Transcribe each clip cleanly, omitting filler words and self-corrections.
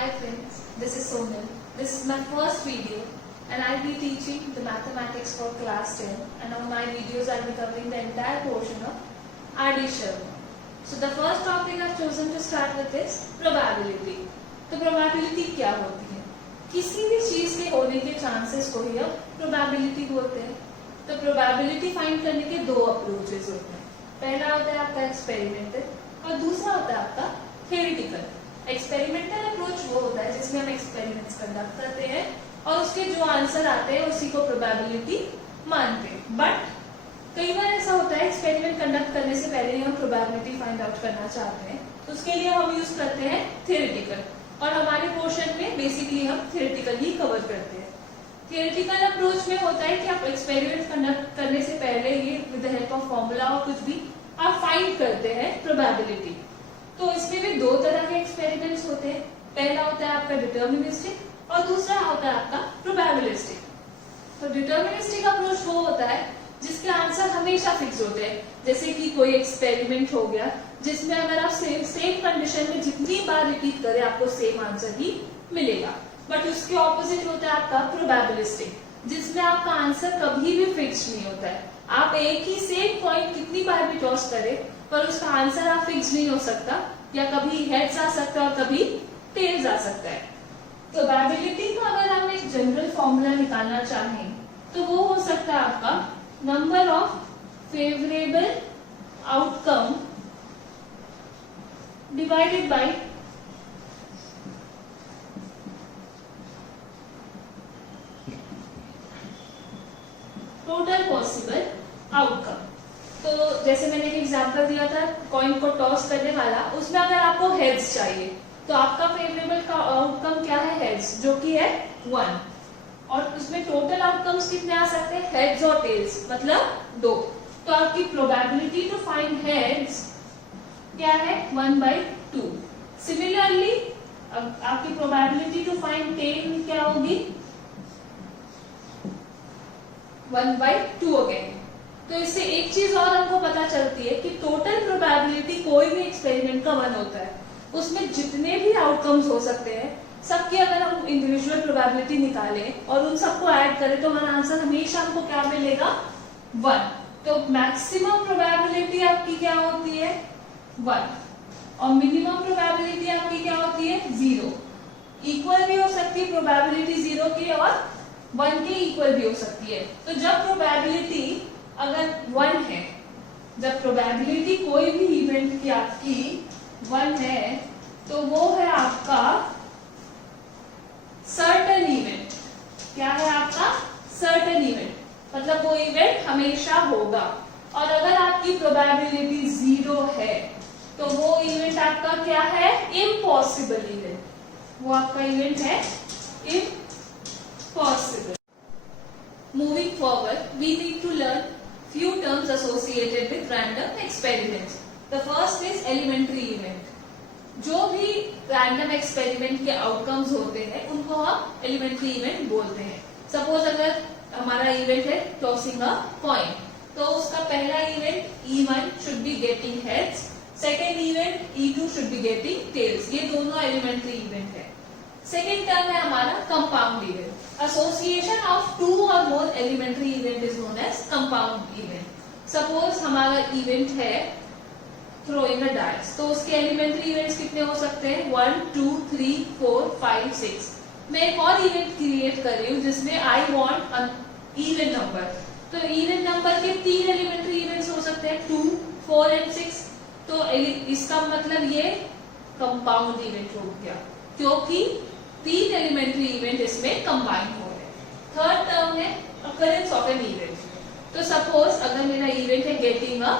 Hi friends, this is Sonal. This is my first video and I'll be teaching the mathematics for class 10, and on my videos I'll be covering the entire portion of addition. So the first topic I've chosen to start with is probability. तो probability क्या होती है? किसी भी चीज के होने के चांसेस को ही हम probability बोलते हैं. तो probability फाइंड करने के दो अप्रोचेस होते हैं. पहला होता है आपका एक्सपेरिमेंटल और दूसरा होता है आपका थ्योरेटिकल. एक्सपेरिमेंटल अप्रोच वो होता है जिसमें हम एक्सपेरिमेंट्स कंडक्ट करते हैं और उसके जो आंसर आते हैं उसी को प्रोबेबिलिटी मानते हैं. बट कई बार ऐसा होता है एक्सपेरिमेंट कंडक्ट करने से पहले ही हम प्रोबेबिलिटी फाइंड आउट करना चाहते हैं, तो उसके लिए हम यूज करते हैं थ्योरेटिकल. और हमारे पोर्शन में बेसिकली हम थ्योरेटिकल ही कवर करते हैं. थ्योरेटिकल अप्रोच में होता है कि आप एक्सपेरिमेंट कंडक्ट करने से पहले ही with the help of formula और कुछ भी आप फाइंड करते हैं प्रोबेबिलिटी. तो इसमें भी दो तरह के एक्सपेरिमेंट्स होते हैं. पहला होता है आपका डिटर्मिनिस्टिक और दूसरा होता है आपका प्रोबेबिलिस्टिक. तो डिटर्मिनिस्टिक अप्रोच वो होता है जिसके आंसर हमेशा फिक्स होते हैं. जैसे कि कोई एक्सपेरिमेंट हो गया जिसमें अगर आप सेम कंडीशन में जितनी बार रिपीट करें आपको सेम आंसर ही मिलेगा. बट उसके ऑपोजिट होता है आपका प्रोबेबिलिस्टिक, जिसमें आपका आंसर कभी भी फिक्स नहीं होता है. आप एक ही सेम पॉइंट कितनी बार भी टॉस करें पर उसका आंसर आप फिक्स नहीं हो सकता, या कभी हेड्स आ सकता है और कभी टेल्स आ सकता है. प्रोबेबिलिटी का अगर हम एक जनरल फॉर्मूला निकालना चाहें तो वो हो सकता है आपका number of favourable outcome divided by total possible outcome. तो जैसे मैंने एक एग्जांपल दिया था कॉइन को टॉस करने वाला, उसमें अगर आपको हेड्स चाहिए तो आपका फेवरेबल का आउटकम क्या है? हेड्स, जो कि है 1. और उसमें टोटल आउटकम्स कितने आ सकते हैं? हेड्स और टेल्स, मतलब 2. तो आपकी प्रोबेबिलिटी टू फाइंड हेड्स क्या है? 1/2. सिमिलरली आपकी प्रोबेबिलिटी टू फाइंड टेल क्या होगी? 1/2 अगेन. तो इससे एक चीज और हमको पता चलती है कि टोटल प्रोबेबिलिटी कोई भी एक्सपेरिमेंट का 1 होता है. उसमें जितने भी आउटकम्स हो सकते हैं सबकी अगर हम इंडिविजुअल प्रोबेबिलिटी निकालें और उन सबको ऐड करें तो हमारा आंसर हमेशा हमको क्या मिलेगा? 1. तो मैक्सिमम प्रोबेबिलिटी आपकी क्या होती है? 1. और मिनिमम प्रोबेबिलिटी आपकी क्या होती है? 0. इक्वल भी हो सकती है प्रोबेबिलिटी 0 की और 1 के इक्वल भी हो सकती है. तो जब प्रोबेबिलिटी अगर 1 है, जब प्रोबेबिलिटी कोई भी इवेंट की आपकी 1 है तो वो है आपका सर्टेन इवेंट. क्या है आपका? सर्टेन इवेंट, मतलब वो इवेंट हमेशा होगा. और अगर आपकी प्रोबेबिलिटी 0 है तो वो इवेंट आपका क्या है? Impossible event. वो आपका इवेंट है impossible. Moving forward, we need to learn few terms associated with random experiments. The first is elementary event. जो भी random experiment के outcomes होते हैं उनको हम elementary event बोलते हैं. Suppose अगर हमारा event है tossing a coin, तो उसका पहला event E1 should be getting heads, second event E2 should be getting tails. ये दोनों elementary event है. सेकेंड टर्म है हमारा कंपाउंड इवेंट. एसोसिएशन ऑफ 2 और more elementary event is known as compound event. Suppose हमारा इवेंट है throwing a dice, तो उसके एलिमेंट्री इवेंट्स कितने हो सकते हैं? 1, 2, 3, 4, 5, 6. मैं एक और इवेंट क्रिएट कर रही हूँ जिसमें I want an even number. तो इवन नंबर के 3 एलिमेंट्री इवेंट्स हो सकते हैं, 2, 4 एंड 6. तो इसका मतलब ये कंपाउंड इवेंट हो गया क्योंकि 3 एलिमेंट्री इवेंट इसमें कंबाइन हो रहे हैं. थर्ड टर्म है अकरेंस ऑफ एन इवेंट. तो सपोज अगर मेरा इवेंट है गेटिंग अ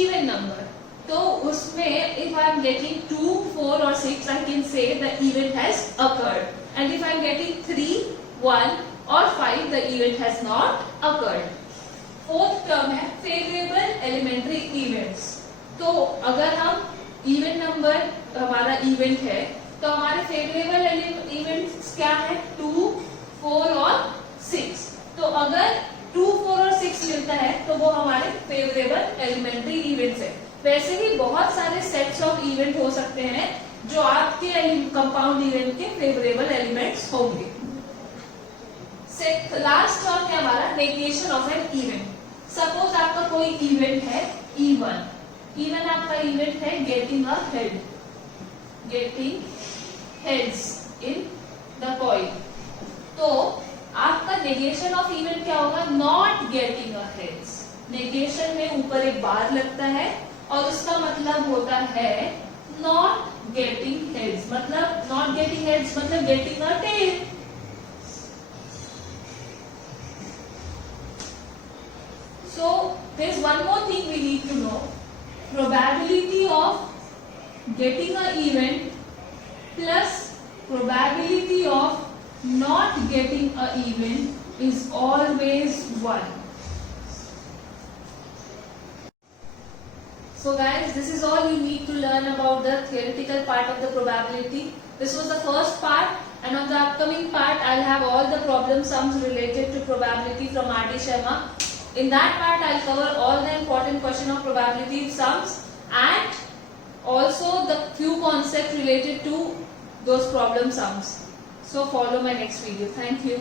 इवन नंबर, तो उसमें इफ आई एम गेटिंग 2, 4 और 6 I can say the event has occurred. And if I am getting 3, 1 और 5 the event has not occurred. Fourth term है favourable elementary events. तो अगर हम even number हमारा event है तो हमारे फेवरेबल इवेंट्स क्या है? 2, 4 और 6. तो अगर 2, 4 और 6 मिलता है तो वो हमारे फेवरेबल एलिमेंट्री इवेंट्स है. वैसे ही बहुत सारे सेट्स ऑफ इवेंट हो सकते हैं जो आपके कंपाउंड इवेंट के फेवरेबल एलिमेंट्स होंगे। लास्ट टर्म है हमारा negation of an event. Suppose आपका कोई इवेंट है इवन आपका इवेंट है getting a head, getting heads in the coin. तो आपका नेगेशन ऑफ इवेंट क्या होगा? Not getting a heads. Negation में ऊपर एक बार लगता है और उसका मतलब होता है नॉट गेटिंग हेड्स, मतलब नॉट गेटिंग हेड्स मतलब getting a tail. So there is one more thing we need to know. Probability of getting an event plus probability of not getting an event is always 1. So guys, this is all you need to learn about the theoretical part of the probability. This was the first part, and on the upcoming part I'll have all the problem sums related to probability from R.D. Sharma. In that part, I'll cover all the important question of probability sums and also the few concepts related to those problem sums. So follow my next video. Thank you.